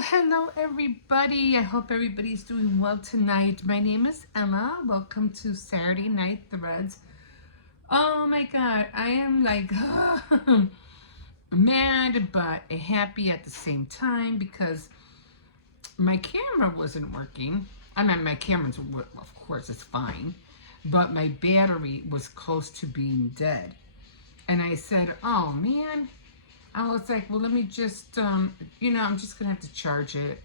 Hello everybody. I hope everybody's doing well tonight. My name is Emma. Welcome to Saturday Night Threads. Oh my god, I am like mad but happy at the same time because my camera wasn't working. I mean, my camera's, of course, is fine, but my battery was close to being dead. And I said, oh man, I was like, well, let me just, I'm just going to have to charge it,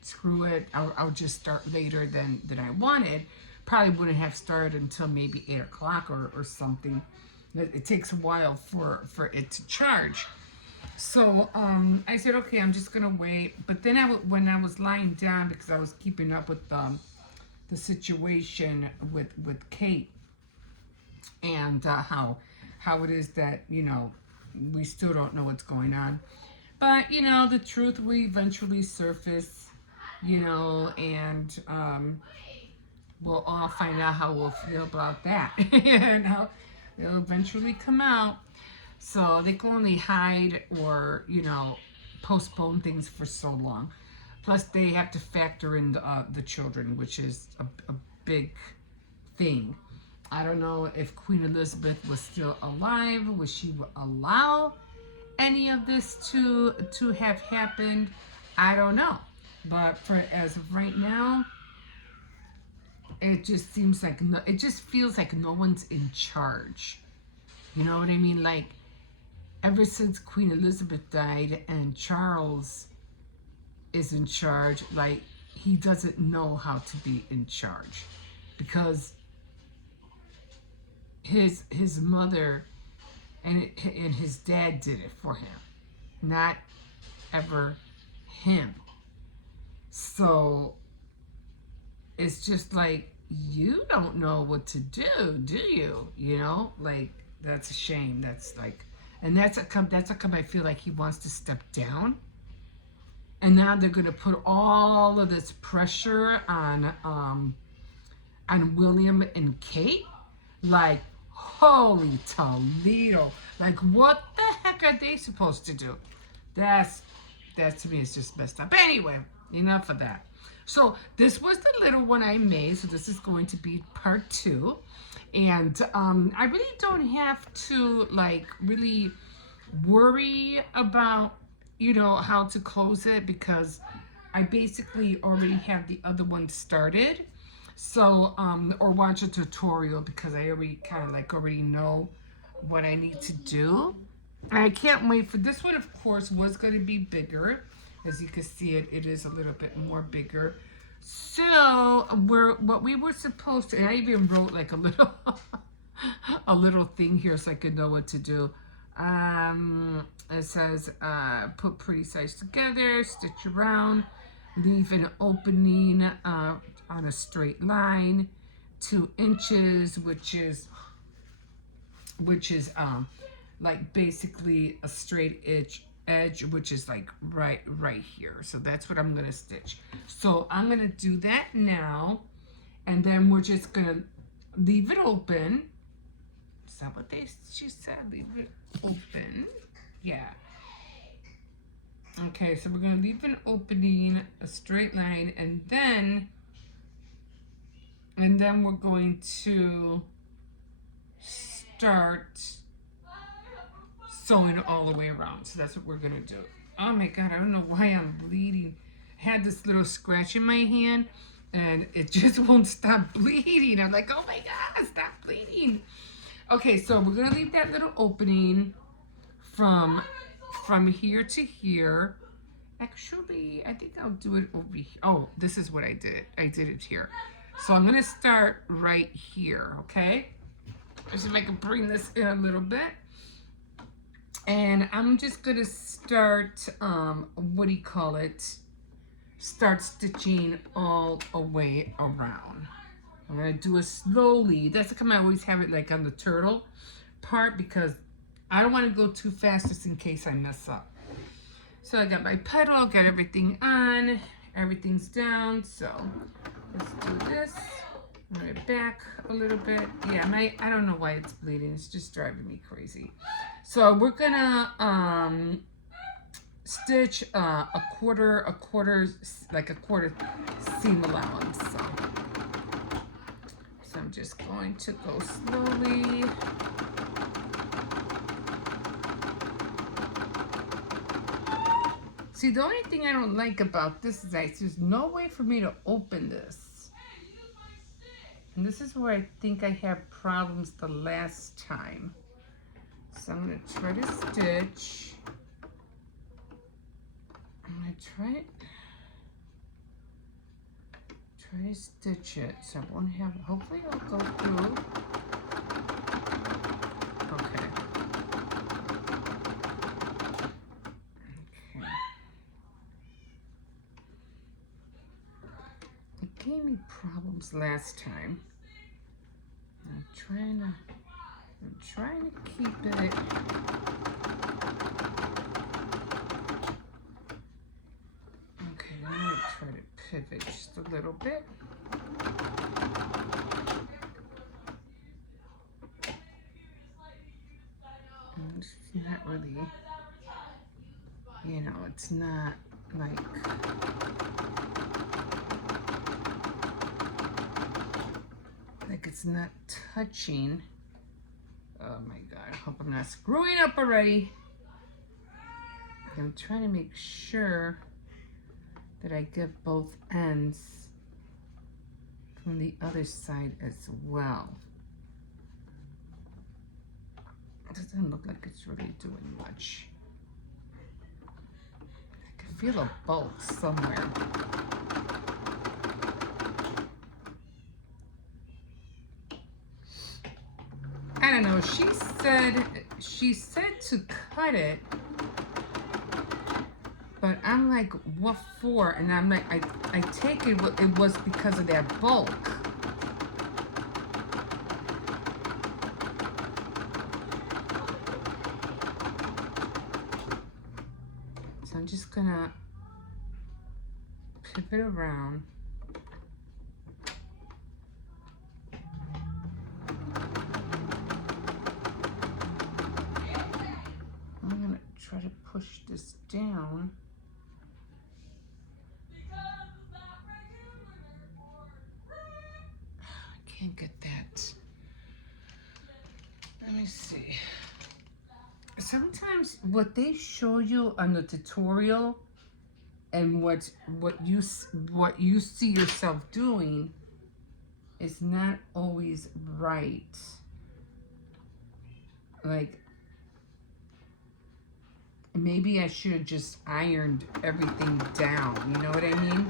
screw it. I'll just start later than I wanted. Probably wouldn't have started until maybe 8 o'clock or something. It takes a while for it to charge. So I said, okay, I'm just going to wait. But then when I was lying down, because I was keeping up with the situation with Kate and how it is that, we still don't know what's going on. But, the truth will eventually surface, and we'll all find out how we'll feel about that. And it'll eventually come out. So they can only hide or, postpone things for so long. Plus, they have to factor in the children, which is a big thing. I don't know if Queen Elizabeth was still alive. Would she allow any of this to have happened? I don't know. But as of right now, it just seems like it just feels like no one's in charge. You know what I mean? Like ever since Queen Elizabeth died and Charles is in charge, like he doesn't know how to be in charge because his mother and his dad did it for him, not ever him. So it's just like you don't know what to do you? Like that's a shame. That's like, and that's a come I feel like he wants to step down, and now they're gonna put all of this pressure on William and Kate. Like, holy Toledo. Like, what the heck are they supposed to do? That to me is just messed up. Anyway, enough of that. So this was the little one I made. So this is going to be part 2. And I really don't have to, like, really worry about, how to close it because I basically already have the other one started. So, or watch a tutorial because I already know what I need to do. And I can't wait for this one, of course, was going to be bigger. As you can see, it is a little bit more bigger. So, what we were supposed to, and I even wrote like a little, a little thing here so I could know what to do. It says, put pretty sides together, stitch around, leave an opening on a straight line, 2 inches, which is like basically a straight edge, which is like right here. So that's what I'm gonna stitch. So I'm gonna do that now, and then we're just gonna leave it open. Is that what she said? Leave it open. Yeah. Okay, so we're gonna leave an opening, a straight line, and then we're going to start sewing all the way around. So that's what we're gonna do. Oh my god, I don't know why I'm bleeding. I had this little scratch in my hand and it just won't stop bleeding. I'm like, oh my god, stop bleeding. Okay, so we're gonna leave that little opening from here to here. Actually, I think I'll do it over here. Oh, this is what I did. I did it here. So I'm gonna start right here, okay? Let's see if I can bring this in a little bit. And I'm just gonna start, start stitching all the way around. I'm gonna do it slowly. That's how I always have it like on the turtle part because I don't wanna go too fast just in case I mess up. So I got my pedal, got everything on, everything's down. So let's do this. Run it back a little bit. Yeah, I don't know why it's bleeding. It's just driving me crazy. So we're gonna stitch a quarter, like a quarter seam allowance. So I'm just going to go slowly. See, the only thing I don't like about this is there's no way for me to open this. And this is where I think I had problems the last time. So I'm going to try to stitch. I'm going to try to stitch it so I won't have, hopefully it'll go through. Okay. It gave me problems last time. I'm trying to keep it. Okay, now I'm gonna try to pivot just a little bit. And it's not really, you know, it's not like, it's not touching. Oh my God, I hope I'm not screwing up already. I'm trying to make sure that I get both ends from the other side as well. It doesn't look like it's really doing much. I can feel a bolt somewhere. I don't know, she said to cut it, but I'm like, what for? And I'm like, I take it was because of that bulk. So I'm just gonna pivot around. I'm gonna try to push this down. I can't get that. Let me see. Sometimes what they show you on the tutorial and what you see yourself doing is not always right. Like, maybe I should have just ironed everything down, you know what I mean?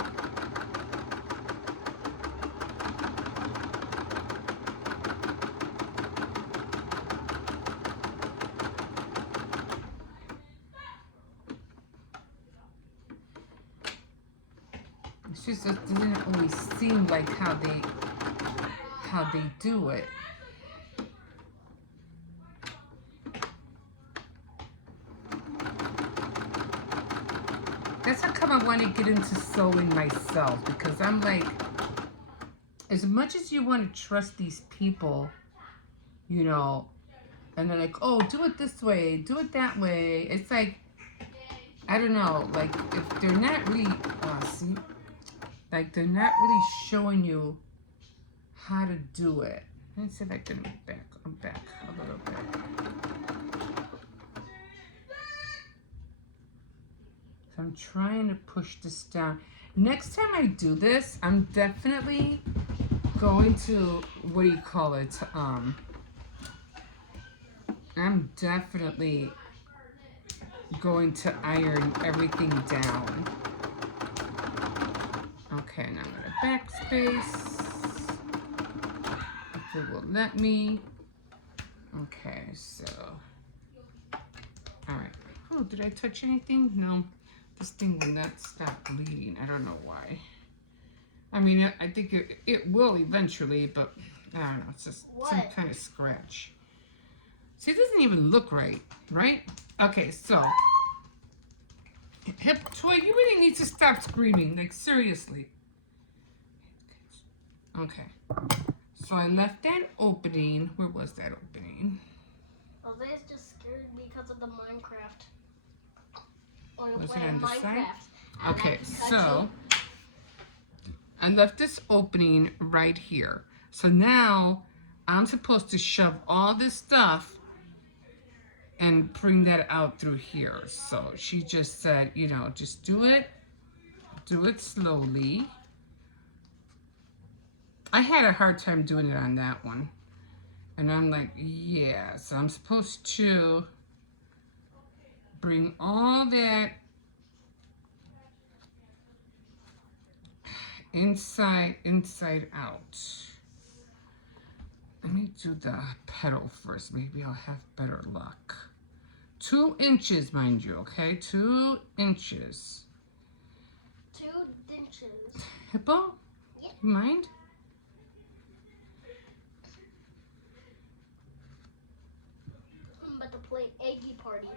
It's just, it doesn't always seem like how they do it. That's how come I want to get into sewing myself, because I'm like, as much as you want to trust these people, you know, and they're like, oh, do it this way, do it that way. It's like, I don't know, like, if they're not really, see, like, they're not really showing you how to do it. Let's see if I can back a little bit. So I'm trying to push this down. Next time I do this, I'm definitely going to, what do you call it? I'm definitely going to iron everything down. Okay, now I'm going to backspace. If it will let me. Okay, so. Alright. Oh, did I touch anything? No. This thing will not stop bleeding. I don't know why. I mean, I think it will eventually, but I don't know. It's just some kind of scratch. See, it doesn't even look right, right? Okay, so. Toy, you really need to stop screaming. Like, seriously. Okay. So I left that opening. Where was that opening? Jose's just scared because of the Minecraft. Or you're Was it playing on this side? Minecraft. Okay, And I so I left this opening right here. So now I'm supposed to shove all this stuff and bring that out through here. So she just said, you know, just do it slowly. I had a hard time doing it on that one. And I'm like, yeah, so I'm supposed to bring all that inside out. Let me do the petal first. Maybe I'll have better luck. 2 inches, mind you, okay? 2 inches. 2 inches. Hippo? Yeah. You mind? I'm about to play Eggy Party.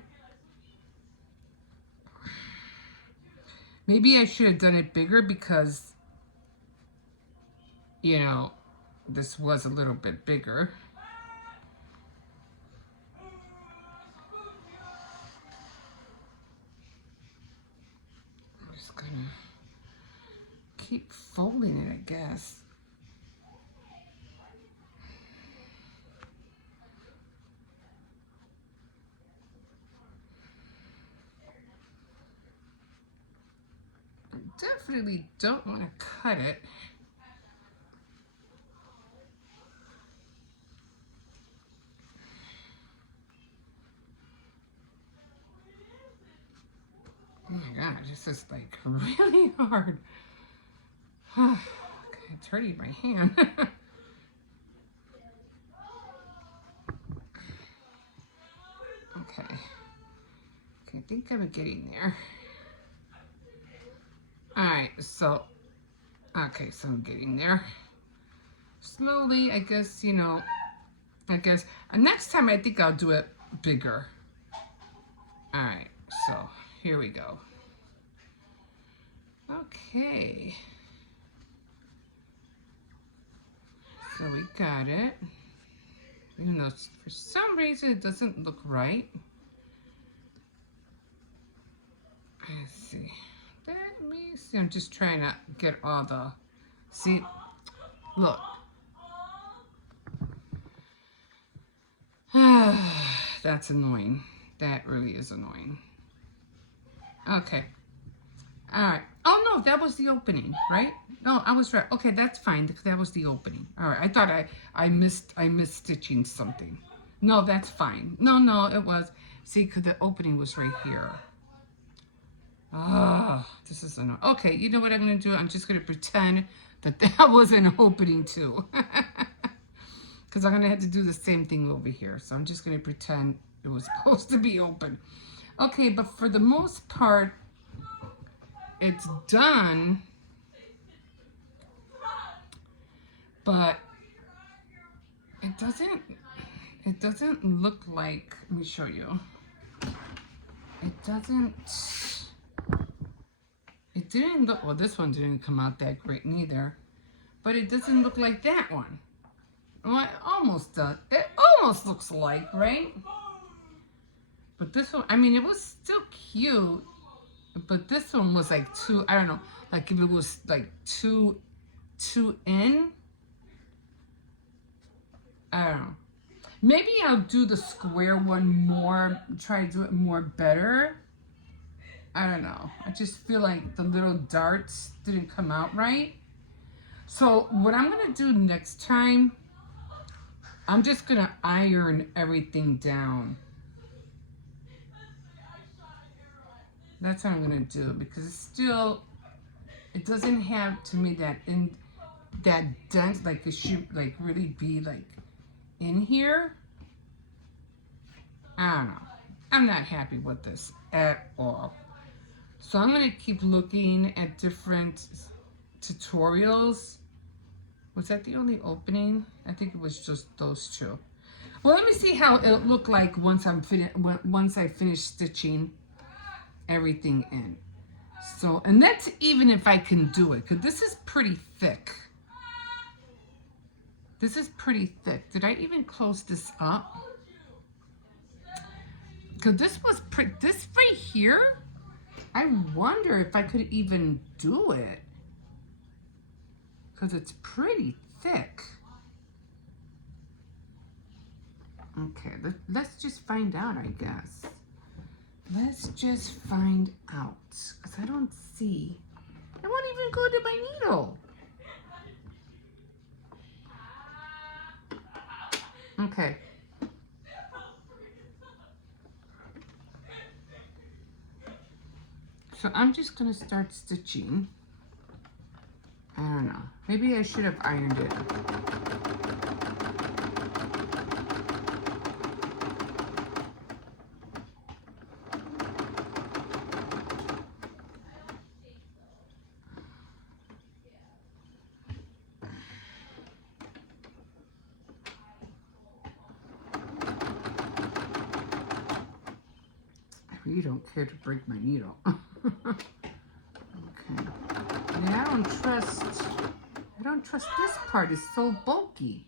Maybe I should have done it bigger because, you know, this was a little bit bigger. I'm just gonna keep folding it, I guess. I definitely don't want to cut it. Oh my god, this is like really hard. Okay, it's hurting my hand. Okay, I think I'm getting there. Alright, so, okay, so I'm getting there. Slowly, I guess, you know, next time I think I'll do it bigger. Alright, so here we go. Okay. So we got it. Even though for some reason it doesn't look right. Let's see. Let me see. I'm just trying to get all the... See? Look. That's annoying. That really is annoying. Okay. Alright. Oh no, that was the opening, right? No, I was right. Okay, that's fine. That was the opening. Alright, I thought I missed stitching something. No, that's fine. No, it was. See, because the opening was right here. Ah, this is annoying. Okay, you know what I'm going to do? I'm just going to pretend that was an opening too. Because I'm going to have to do the same thing over here. So I'm just going to pretend it was supposed to be open. Okay, but for the most part, it's done. But it doesn't look like, let me show you. It didn't look, well, this one didn't come out that great neither. But it doesn't look like that one. Well, it almost does. It almost looks like, right? But this one, I mean, it was still cute. But this one was like too, I don't know, like if it was like too in. I don't know. Maybe I'll do the square one more, try to do it more better. I don't know. I just feel like the little darts didn't come out right. So what I'm going to do next time, I'm just going to iron everything down. That's what I'm going to do because it's still, it doesn't have to me that dent, like it should like really be like in here. I don't know. I'm not happy with this at all. So I'm going to keep looking at different tutorials. Was that the only opening? I think it was just those two. Well, let me see how it looked like once I finish stitching everything in. So, and that's even if I can do it, because this is pretty thick. This is pretty thick. Did I even close this up? Because this was this right here I wonder if I could even do it. Because it's pretty thick. Okay, let's just find out, I guess. Let's just find out. Because I don't see. I won't even go to my needle. Okay. So I'm just going to start stitching. I don't know. Maybe I should have ironed it. You don't care to break my needle. Okay. Yeah, I don't trust this part. It's so bulky.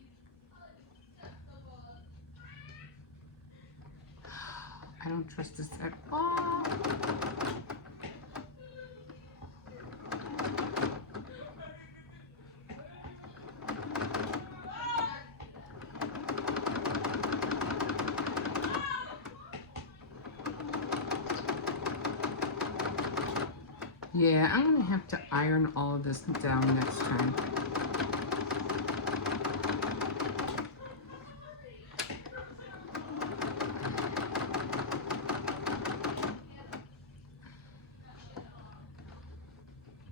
I don't trust this at all. Yeah, I'm gonna have to iron all of this down next time.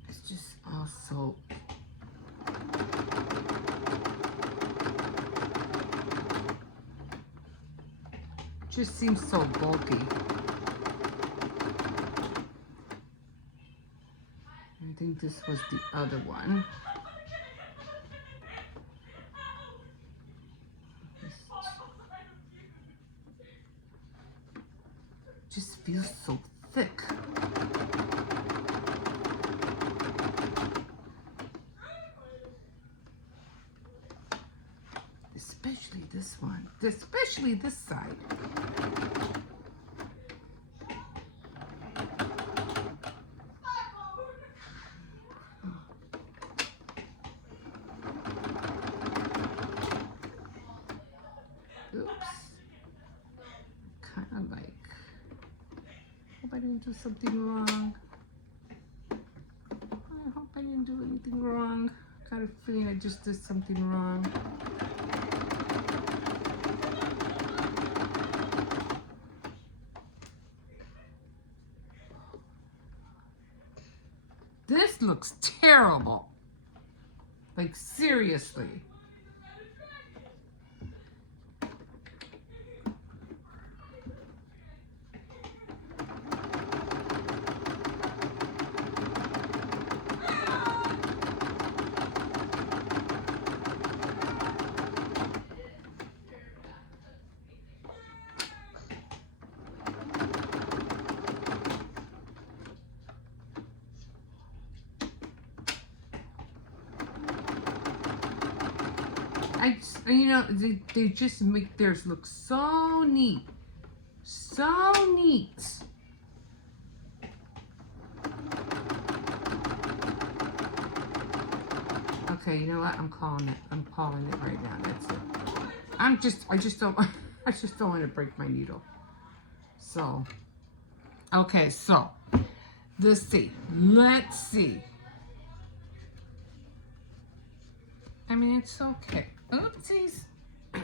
It's just also just seems so bulky. I think this was the other one. Just feels so thick. Especially this one. Especially this side. Oops. Kind of like, hope I didn't do something wrong. I hope I didn't do anything wrong. Got a feeling I just did something wrong. This looks terrible. Like, seriously. You know, they just make theirs look so neat. So neat. Okay, you know what? I'm calling it. I'm calling it right now. That's it. I just don't want to break my needle. So, okay, so let's see. Let's see. I mean, it's okay. Oopsies. I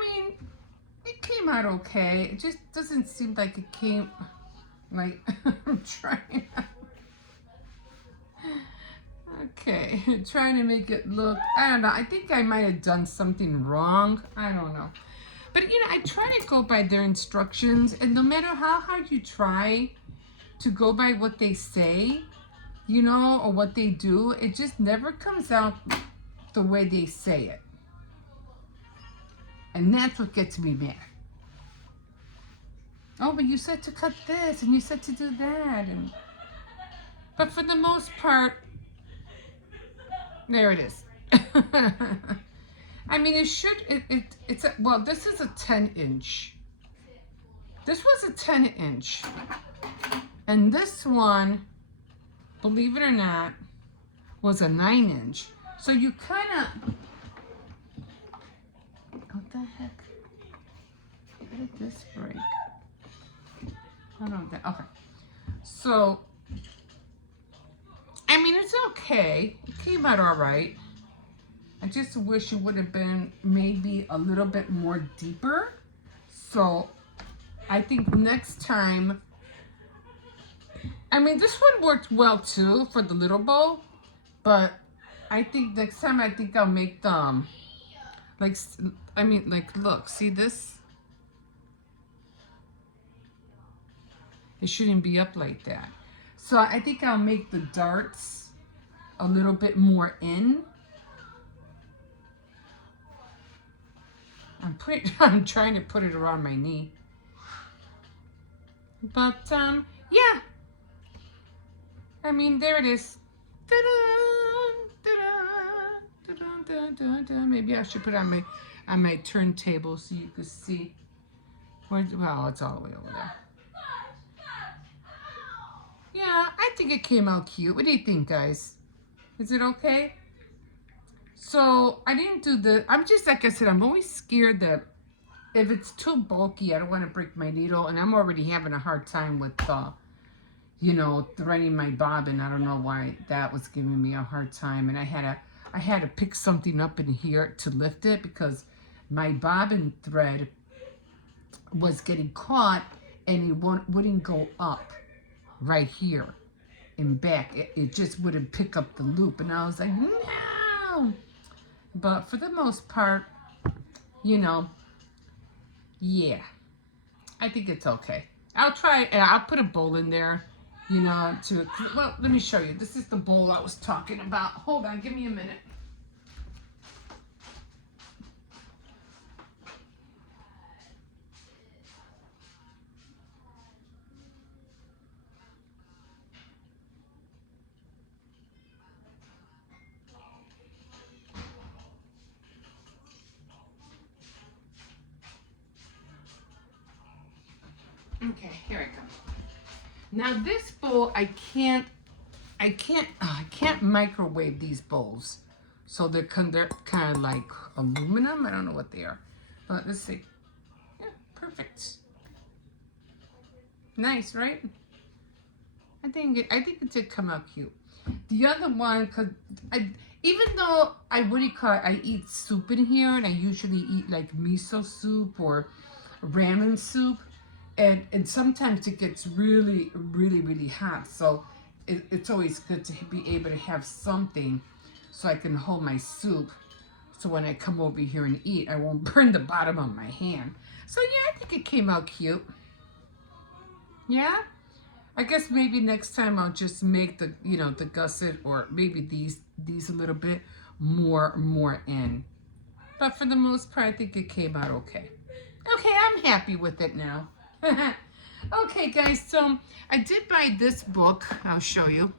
mean, it came out okay. It just doesn't seem like it came, like, I'm trying. Okay, trying to make it look, I don't know. I think I might have done something wrong. I don't know. But, you know, I try to go by their instructions. And no matter how hard you try to go by what they say, you know, or what they do, it just never comes out the way they say it. And that's what gets me mad. Oh, but you said to cut this, and you said to do that. But for the most part, there it is. I mean, it should, it's a, well, this is a 10-inch. This was a 10-inch. And this one, believe it or not, was a 9-inch. So you kind of, what the heck? How did this break? I don't know that, okay. So, I mean, it's okay. It came out all right. I just wish it would have been maybe a little bit more deeper. So, I think next time, I mean, this one worked well too for the little bowl, but I think next time, I think I'll make them, like, I mean, like, look, see this? It shouldn't be up like that. So I think I'll make the darts a little bit more in. I'm trying to put it around my knee. But, yeah. I mean, there it is. Maybe I should put it on my turntable so you can see. Well, it's all the way over there. Yeah, I think it came out cute. What do you think, guys? Is it okay? So, I didn't do the... I'm just, like I said, I'm always scared that if it's too bulky, I don't want to break my needle. And I'm already having a hard time with, you know, threading my bobbin. I don't know why that was giving me a hard time. And I had to pick something up in here to lift it because my bobbin thread was getting caught and it wouldn't go up right here and back. It just wouldn't pick up the loop. And I was like, no. But for the most part, you know, yeah, I think it's okay. I'll try, I'll put a bowl in there, you know, well, let me show you. This is the bowl I was talking about. Hold on, give me a minute. Okay, here I come. Now this bowl, I can't microwave these bowls. So they're kind of like aluminum. I don't know what they are. But let's see. Yeah, perfect. Nice, right? I think it did come out cute. The other one, even though I eat soup in here, and I usually eat like miso soup or ramen soup, and sometimes it gets really, really, really hot. So it's always good to be able to have something so I can hold my soup. So when I come over here and eat, I won't burn the bottom of my hand. So yeah, I think it came out cute. Yeah? I guess maybe next time I'll just make the, you know, the gusset or maybe these a little bit more in. But for the most part, I think it came out okay. Okay, I'm happy with it now. Okay, guys, so I did buy this book. I'll show you.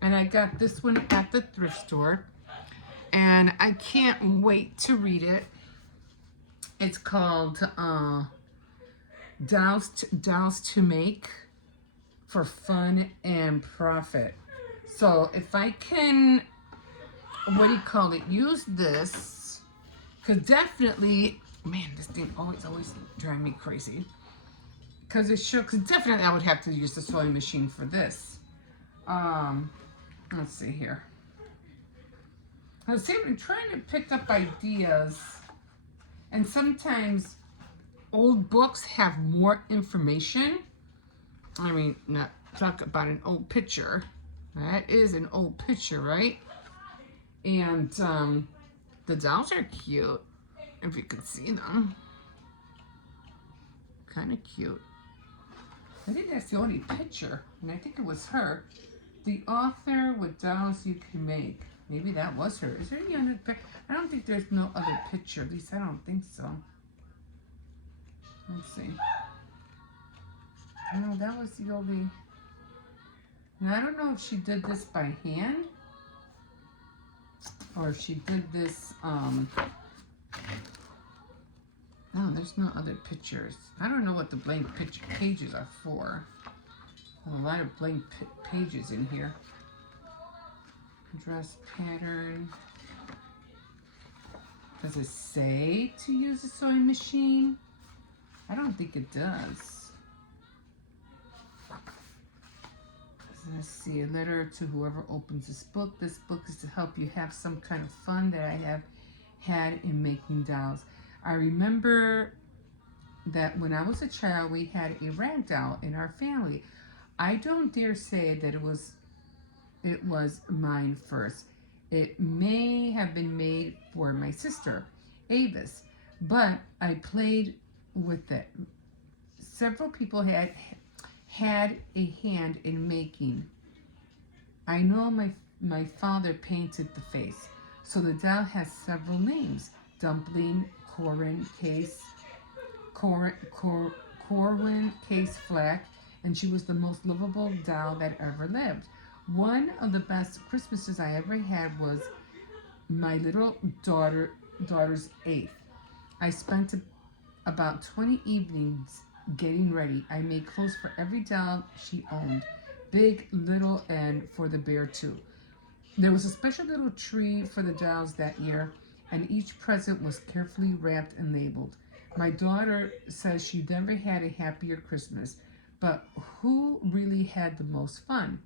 And I got this one at the thrift store. And I can't wait to read it. It's called Dolls to Make for Fun and Profit. So if I can, use this, because definitely, man, this thing always drive me crazy. Because definitely I would have to use the sewing machine for this. Let's see here. I'm trying to pick up ideas, and sometimes old books have more information. I mean, not talk about an old picture. That is an old picture, right? And the dolls are cute, if you can see them. Kind of cute. I think that's the only picture, and I think it was her. The author with dolls you can make. Maybe that was her. Is there any other picture? I don't think there's no other picture. At least I don't think so. Let's see. No, that was the only... Now, I don't know if she did this by hand or if she did this No, there's no other pictures. I don't know what the blank pages are for. A lot of blank pages in here. Dress pattern. Does it say to use a sewing machine? I don't think it does. Let's see, a letter to whoever opens this book. This book is to help you have some kind of fun that I have had in making dolls. I remember that when I was a child, we had a rag doll in our family. I don't dare say that it was mine first. It may have been made for my sister, Avis, but I played with it. Several people had a hand in making. I know my father painted the face, so the doll has several names: Dumpling, Corwin, Case, Corwin, Case Flack, and she was the most lovable doll that ever lived. One of the best Christmases I ever had was my little daughter's 8th. I spent about 20 evenings getting ready. I made clothes for every doll she owned, big, little, and for the bear too. There was a special little tree for the dolls that year, and each present was carefully wrapped and labeled. My daughter says she never had a happier Christmas, but who really had the most fun?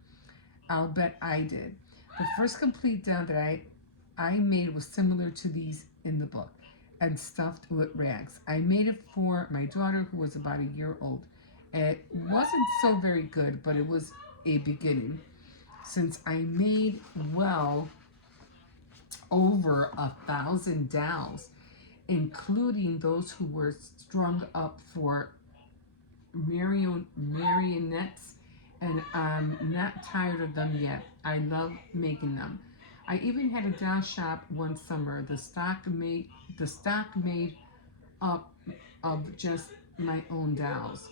I'll bet I did. The first complete doll that I made was similar to these in the book and stuffed with rags. I made it for my daughter who was about a year old. It wasn't so very good, but it was a beginning. Since I made well over 1,000 dolls, including those who were strung up for marionettes, and I'm not tired of them yet. I love making them. I even had a doll shop one summer. The stock made up of just my own dolls.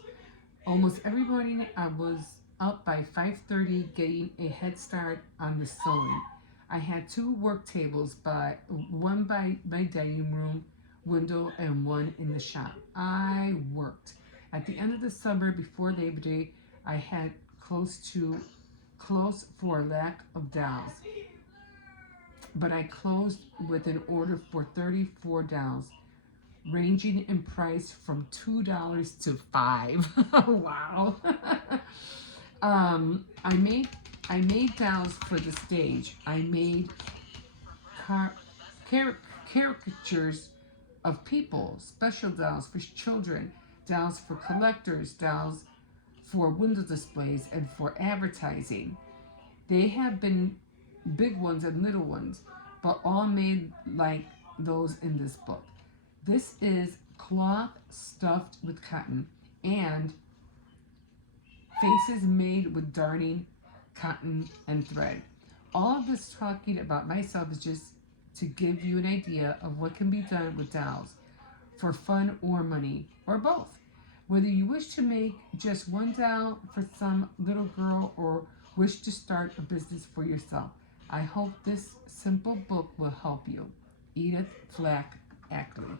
Almost every morning I was up by 5:30 getting a head start on the sewing. I had 2 work tables, one by my dining room window and one in the shop. I worked. At the end of the summer before Labor Day, I had close for lack of dolls. But I closed with an order for 34 dolls, ranging in price from $2 to $5. Wow. I made dolls for the stage. I made caricatures of people, special dolls for children, dolls for collectors, dolls for window displays, and for advertising. They have been big ones and little ones, but all made like those in this book. This is cloth stuffed with cotton and faces made with darning, cotton, and thread. All of this talking about myself is just to give you an idea of what can be done with dolls for fun or money, or both. Whether you wish to make just one doll for some little girl or wish to start a business for yourself, I hope this simple book will help you. Edith Flack Ackley.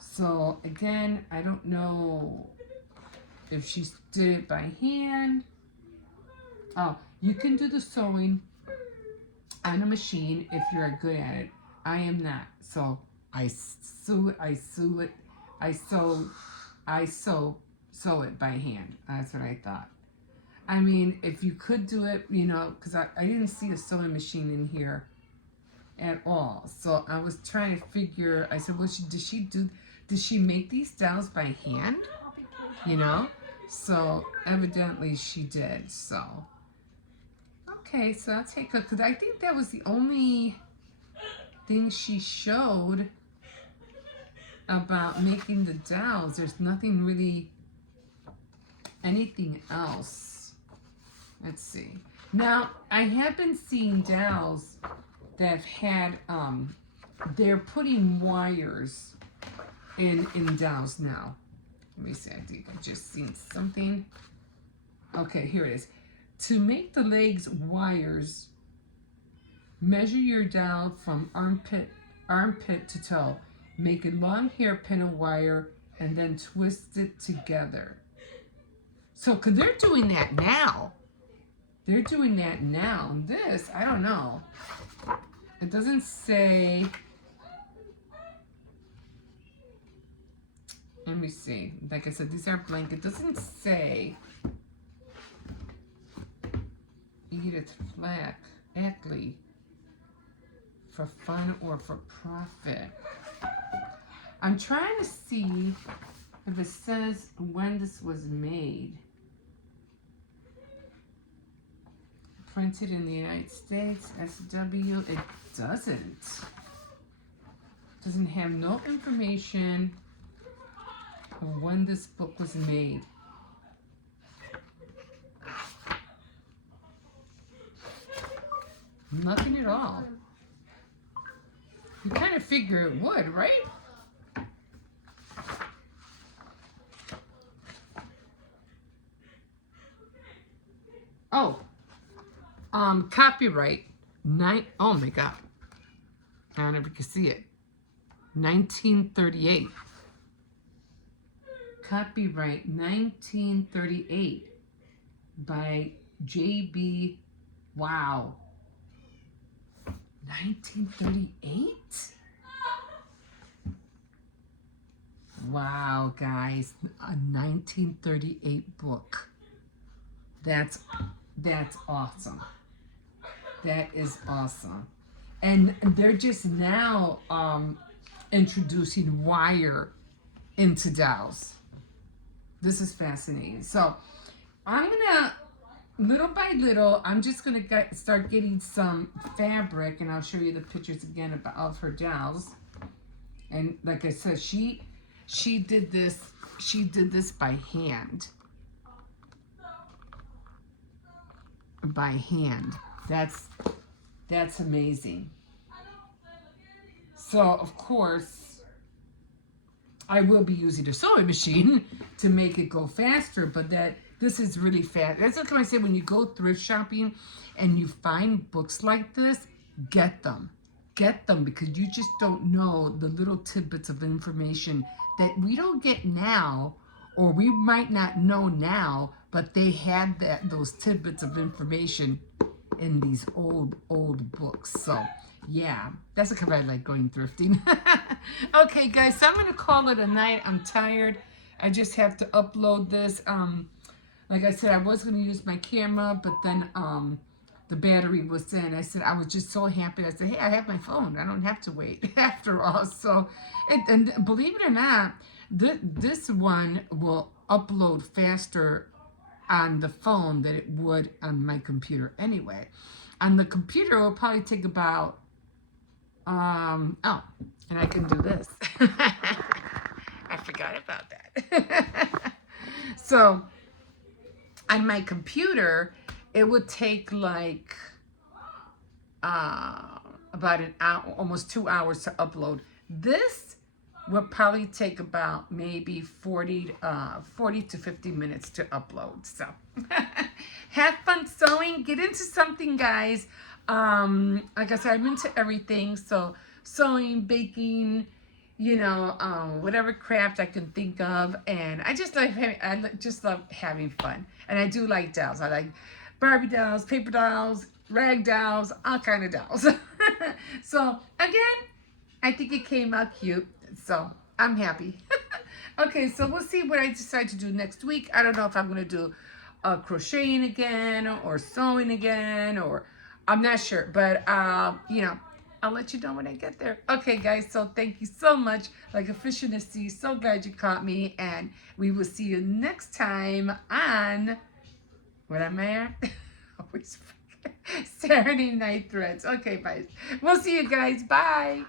So again, I don't know if she did it by hand. Oh, you can do the sewing on a machine if you're good at it. I am not. So I sew it by hand. That's what I thought. I mean, if you could do it, because I didn't see a sewing machine in here at all. So I was trying to figure, I said, well, did she make these dolls by hand? So evidently she did, so. Okay, so I'll take a, because I think that was the only thing she showed about making the dolls. There's nothing really, anything else. Let's see. Now, I have been seeing dolls that have had, they're putting wires in dolls now. Let me see, I think I've just seen something. Okay, here it is. To make the legs wires, measure your doll from armpit to toe Make a long hairpin of wire and then twist it together. So, because they're doing that now. They're doing that now. This, I don't know. It doesn't say. Let me see. Like I said, these are blank. It doesn't say Edith Flack, Ackley, for fun or for profit. I'm trying to see if it says when this was made. Printed in the United States, SW. It doesn't. Doesn't have no information of when this book was made. Nothing at all. You kind of figure it would, right? Oh, copyright oh my God, I don't know if you can see it. 1938. Copyright 1938 by J.B. Wow. 1938? Wow, guys, a 1938 book. That's awesome. That is awesome. And they're just now introducing wire into dolls. This is fascinating. So I'm gonna, little by little, I'm just gonna start getting some fabric, and I'll show you the pictures again of her dolls. And like I said, she did this. She did this by hand. By hand. That's amazing. So of course, I will be using a sewing machine to make it go faster, but this is really fast. That's what I say, when you go thrift shopping and you find books like this, get them. Get them, because you just don't know the little tidbits of information that we don't get now, or we might not know now, but they had those tidbits of information in these old books. So yeah, that's the kind I like going thrifting. Okay, guys, so I'm gonna call it a night. I'm tired. I just have to upload this. Like I said, I was gonna use my camera, but then the battery was in. I said I was just so happy. I said, hey, I have my phone. I don't have to wait after all. So, and believe it or not, this one will upload faster on the phone than it would on my computer anyway. On the computer, it will probably take about, oh, and I can do this. I forgot about that. So, on my computer, it would take like about an hour, almost 2 hours to upload. This would probably take about maybe 40 to 50 minutes to upload. So have fun sewing. Get into something, guys. Like I said, I'm into everything. So sewing, baking, you know, whatever craft I can think of. And I just love having fun. And I do like dolls. I like Barbie dolls, paper dolls, rag dolls, all kind of dolls. So again, I think it came out cute. So I'm happy. Okay, so we'll see what I decide to do next week. I don't know if I'm going to do crocheting again or sewing again, or I'm not sure. But, you know, I'll let you know when I get there. Okay, guys, so thank you so much. Like a fish in the sea, so glad you caught me. And we will see you next time on, what am I at? Always forget. Saturday Night Threads. Okay, bye. We'll see you guys. Bye.